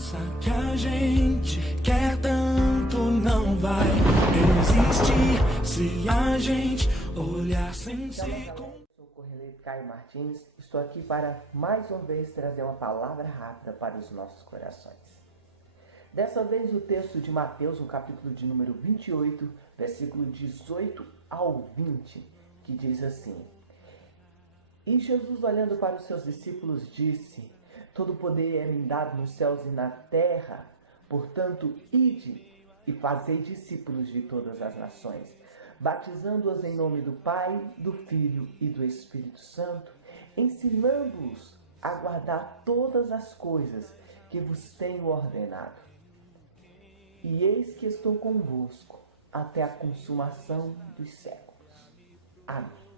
esperança que a gente quer tanto não vai existir se a gente olhar sem se... Sou o Correleiro Caio Martins, estou aqui para mais uma vez trazer uma palavra rápida para os nossos corações. Dessa vez o texto de Mateus, no capítulo de número 28, versículo 18 ao 20, que diz assim: E Jesus, olhando para os seus discípulos, disse: Todo poder é-me dado nos céus e na terra, portanto, ide e fazei discípulos de todas as nações, batizando-os em nome do Pai, do Filho e do Espírito Santo, ensinando-os a guardar todas as coisas que vos tenho ordenado. E eis que estou convosco até a consumação dos séculos. Amém.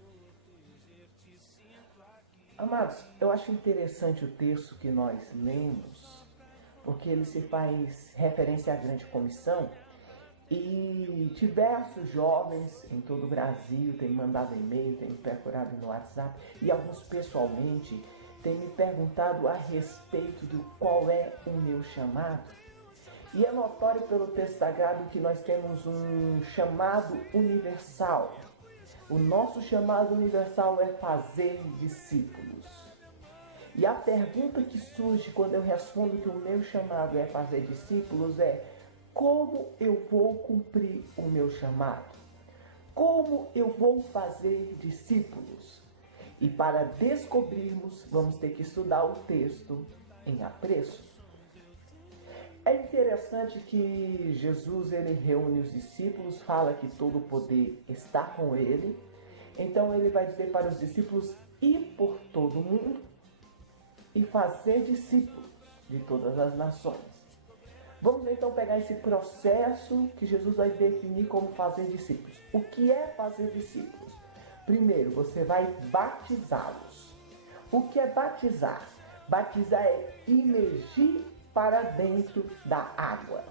Amados, eu acho interessante o texto que nós lemos, porque ele se faz referência à grande comissão e diversos jovens em todo o Brasil têm mandado e-mail, têm me procurado no WhatsApp e alguns pessoalmente têm me perguntado a respeito de qual é o meu chamado. E é notório pelo texto sagrado que nós temos um chamado universal. O nosso chamado universal é fazer discípulos. E a pergunta que surge quando eu respondo que o meu chamado é fazer discípulos é: como eu vou cumprir o meu chamado? Como eu vou fazer discípulos? E para descobrirmos, vamos ter que estudar o texto em apreço. É interessante que Jesus ele reúne os discípulos, fala que todo o poder está com ele. Então ele vai dizer para os discípulos ir por todo o mundo e fazer discípulos de todas as nações. Vamos então pegar esse processo que Jesus vai definir como fazer discípulos. O que é fazer discípulos? Primeiro, você vai batizá-los. O que é batizar? Batizar é imergir para dentro da água.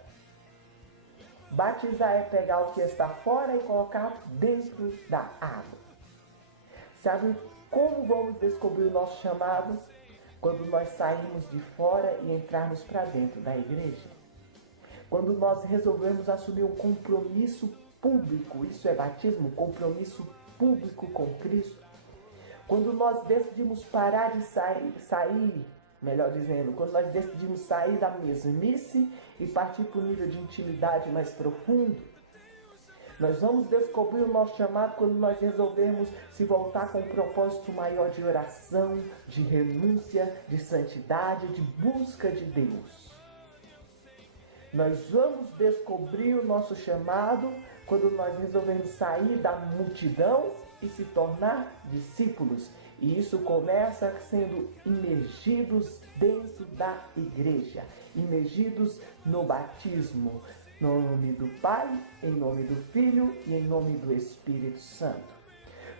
Batizar é pegar o que está fora e colocar dentro da água. Sabe como vamos descobrir o nosso chamado? Quando nós sairmos de fora e entrarmos para dentro da igreja. Quando nós resolvemos assumir um compromisso público, isso é batismo, compromisso público com Cristo. Quando nós decidimos parar de sair, melhor dizendo, quando nós decidimos sair da mesmice e partir para um nível de intimidade mais profundo, nós vamos descobrir o nosso chamado quando nós resolvermos se voltar com um propósito maior de oração, de renúncia, de santidade, de busca de Deus. Nós vamos descobrir o nosso chamado quando nós resolvermos sair da multidão e se tornar discípulos. E isso começa sendo imergidos dentro da igreja, imergidos no batismo, no nome do Pai, em nome do Filho e em nome do Espírito Santo.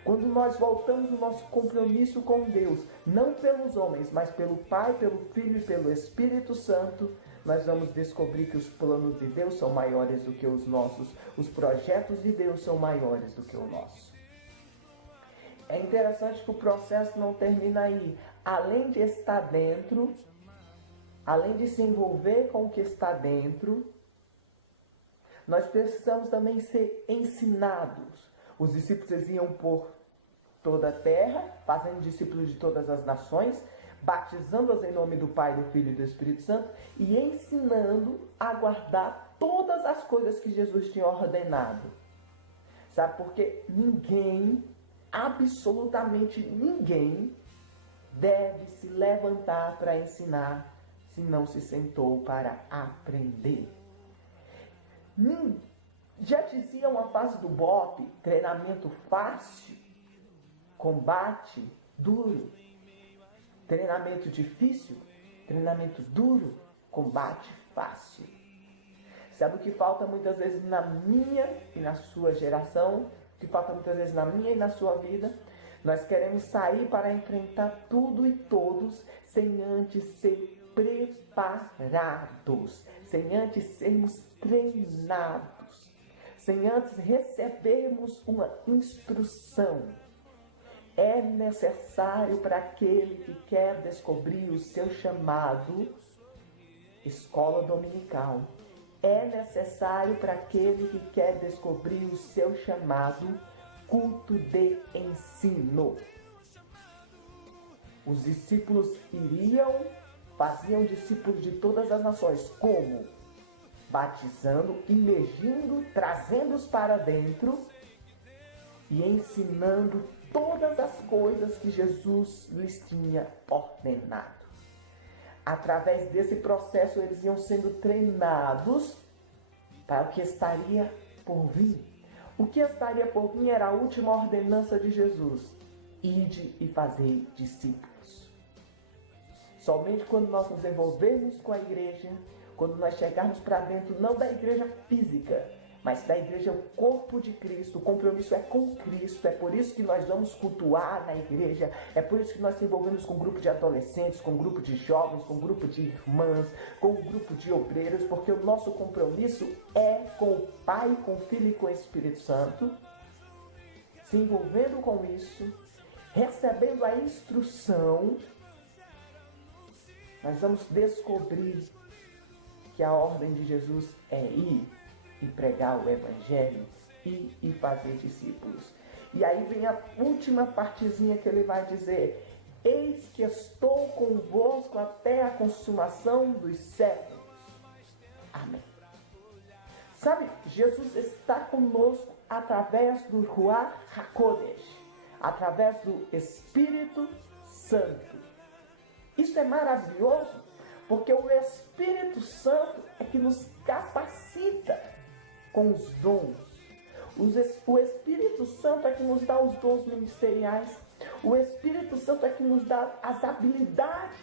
Quando nós voltamos o nosso compromisso com Deus, não pelos homens, mas pelo Pai, pelo Filho e pelo Espírito Santo, nós vamos descobrir que os planos de Deus são maiores do que os nossos, os projetos de Deus são maiores do que o nosso. É interessante que o processo não termina aí. Além de estar dentro, além de se envolver com o que está dentro, nós precisamos também ser ensinados. Os discípulos iam por toda a terra, fazendo discípulos de todas as nações, batizando-os em nome do Pai, do Filho e do Espírito Santo e ensinando a guardar todas as coisas que Jesus tinha ordenado. Sabe, porque ninguém, absolutamente ninguém, deve se levantar para ensinar se não se sentou para aprender. Já dizia uma fase do BOPE, treinamento fácil, combate duro. Treinamento difícil, treinamento duro, combate fácil. Sabe o que falta muitas vezes na minha e na sua geração? O que falta muitas vezes na minha e na sua vida? Nós queremos sair para enfrentar tudo e todos sem antes ser preparados, sem antes sermos treinados, sem antes recebermos uma instrução. É necessário para aquele que quer descobrir o seu chamado escola dominical, é necessário para aquele que quer descobrir o seu chamado, culto de ensino. Os discípulos faziam discípulos de todas as nações. Como? Batizando, imergindo, trazendo-os para dentro e ensinando todas as coisas que Jesus lhes tinha ordenado. Através desse processo, eles iam sendo treinados para o que estaria por vir. O que estaria por vir era a última ordenança de Jesus: ide e fazei discípulos. Somente quando nós nos envolvermos com a igreja, quando nós chegarmos para dentro, não da igreja física, mas da igreja, o corpo de Cristo, o compromisso é com Cristo. É por isso que nós vamos cultuar na igreja, é por isso que nós nos envolvemos com um grupo de adolescentes, com um grupo de jovens, com um grupo de irmãs, com um grupo de obreiros, porque o nosso compromisso é com o Pai, com o Filho e com o Espírito Santo, se envolvendo com isso, recebendo a instrução. Nós vamos descobrir que a ordem de Jesus é ir e pregar o Evangelho e fazer discípulos. E aí vem a última partezinha que ele vai dizer: eis que estou convosco até a consumação dos séculos. Amém. Sabe, Jesus está conosco através do Ruach HaKodesh, através do Espírito Santo. Isso é maravilhoso, porque o Espírito Santo é que nos capacita com os dons. O Espírito Santo é que nos dá os dons ministeriais. O Espírito Santo é que nos dá as habilidades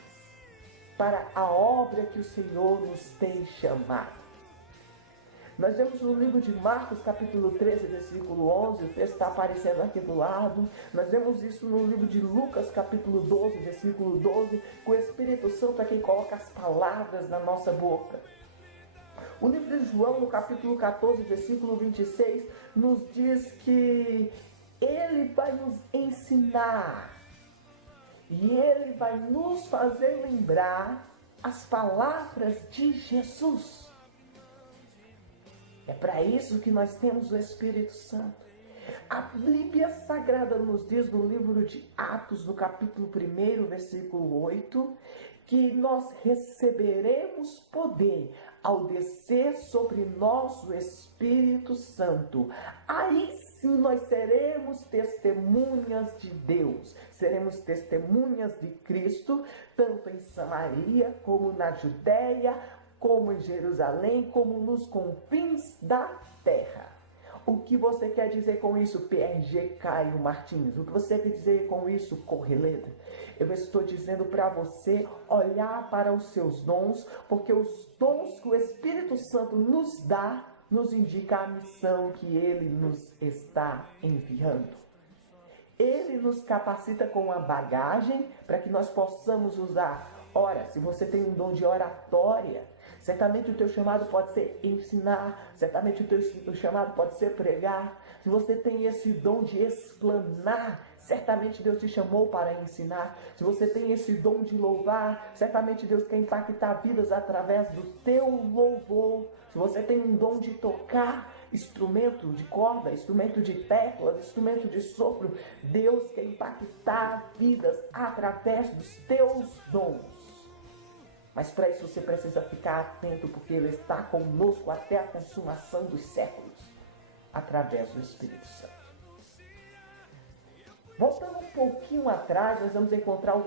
para a obra que o Senhor nos tem chamado. Nós vemos no livro de Marcos, capítulo 13, versículo 11, o texto está aparecendo aqui do lado. Nós vemos isso no livro de Lucas, capítulo 12, versículo 12, que o Espírito Santo é quem coloca as palavras na nossa boca. O livro de João, no capítulo 14, versículo 26, nos diz que ele vai nos ensinar e ele vai nos fazer lembrar as palavras de Jesus. É para isso que nós temos o Espírito Santo. A Bíblia Sagrada nos diz no livro de Atos, no capítulo 1, versículo 8, que nós receberemos poder ao descer sobre nós o Espírito Santo. Aí sim nós seremos testemunhas de Deus, seremos testemunhas de Cristo, tanto em Samaria, como na Judéia, como em Jerusalém, como nos confins da terra. O que você quer dizer com isso, PRG Caio Martins? O que você quer dizer com isso, Correledo? Eu estou dizendo para você olhar para os seus dons, porque os dons que o Espírito Santo nos dá, nos indica a missão que ele nos está enviando. Ele nos capacita com uma bagagem para que nós possamos usar. Ora, se você tem um dom de oratória, certamente o teu chamado pode ser ensinar, certamente o teu chamado pode ser pregar. Se você tem esse dom de explanar, certamente Deus te chamou para ensinar. Se você tem esse dom de louvar, certamente Deus quer impactar vidas através do teu louvor. Se você tem um dom de tocar instrumento de corda, instrumento de teclas, instrumento de sopro, Deus quer impactar vidas através dos teus dons. Mas para isso você precisa ficar atento, porque Ele está conosco até a consumação dos séculos, através do Espírito Santo. Voltando um pouquinho atrás, nós vamos encontrar o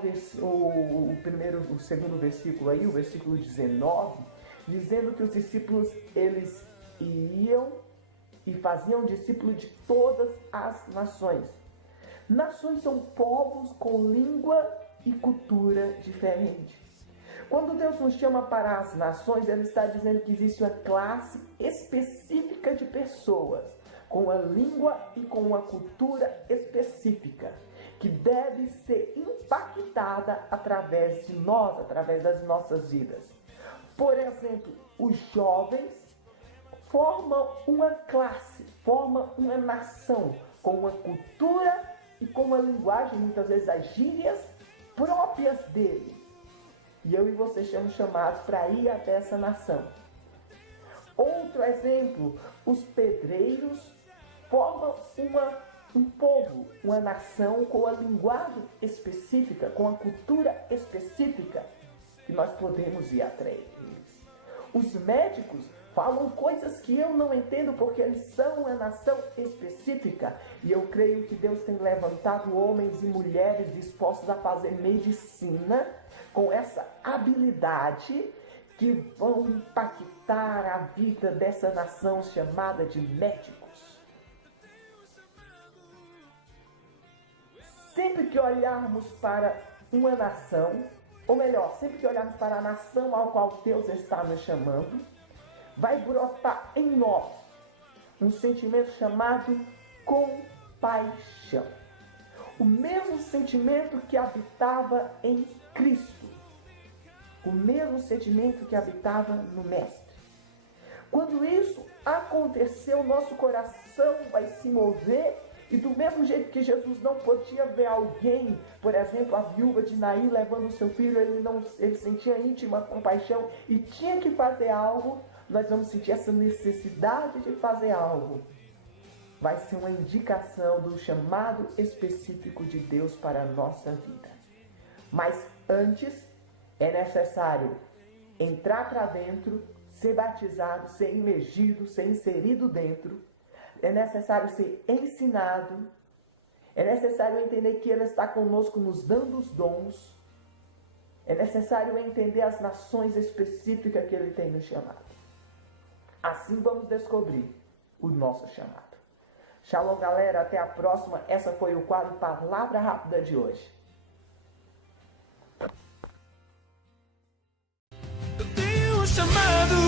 segundo versículo aí, o versículo 19, dizendo que os discípulos, eles iam e faziam discípulos de todas as nações. Nações são povos com língua e cultura diferente. Quando Deus nos chama para as nações, Ele está dizendo que existe uma classe específica de pessoas, com uma língua e com uma cultura específica, que deve ser impactada através de nós, através das nossas vidas. Por exemplo, os jovens formam uma classe, formam uma nação, com uma cultura e com uma linguagem, muitas vezes as gírias próprias deles. E eu e você somos chamados para ir até essa nação. Outro exemplo, os pedreiros formam um povo, uma nação com a linguagem específica, com a cultura específica, que nós podemos ir atrás deles. Os médicos falam coisas que eu não entendo porque eles são uma nação específica. E eu creio que Deus tem levantado homens e mulheres dispostos a fazer medicina com essa habilidade que vão impactar a vida dessa nação chamada de médicos. Sempre que olharmos para uma nação, ou melhor, sempre que olharmos para a nação ao qual Deus está nos chamando, vai brotar em nós um sentimento chamado compaixão. O mesmo sentimento que habitava em Cristo. O mesmo sentimento que habitava no Mestre. Quando isso acontecer, o nosso coração vai se mover. E do mesmo jeito que Jesus não podia ver alguém, por exemplo, a viúva de Naim levando o seu filho, ele sentia íntima compaixão e tinha que fazer algo. Nós vamos sentir essa necessidade de fazer algo. Vai ser uma indicação do chamado específico de Deus para a nossa vida. Mas antes é necessário entrar para dentro, ser batizado, ser imergido, ser inserido dentro. É necessário ser ensinado. É necessário entender que Ele está conosco nos dando os dons. É necessário entender as nações específicas que Ele tem nos chamado. Assim vamos descobrir o nosso chamado. Shalom, galera. Até a próxima. Essa foi o quadro Palavra Rápida de hoje. Eu tenho um chamado.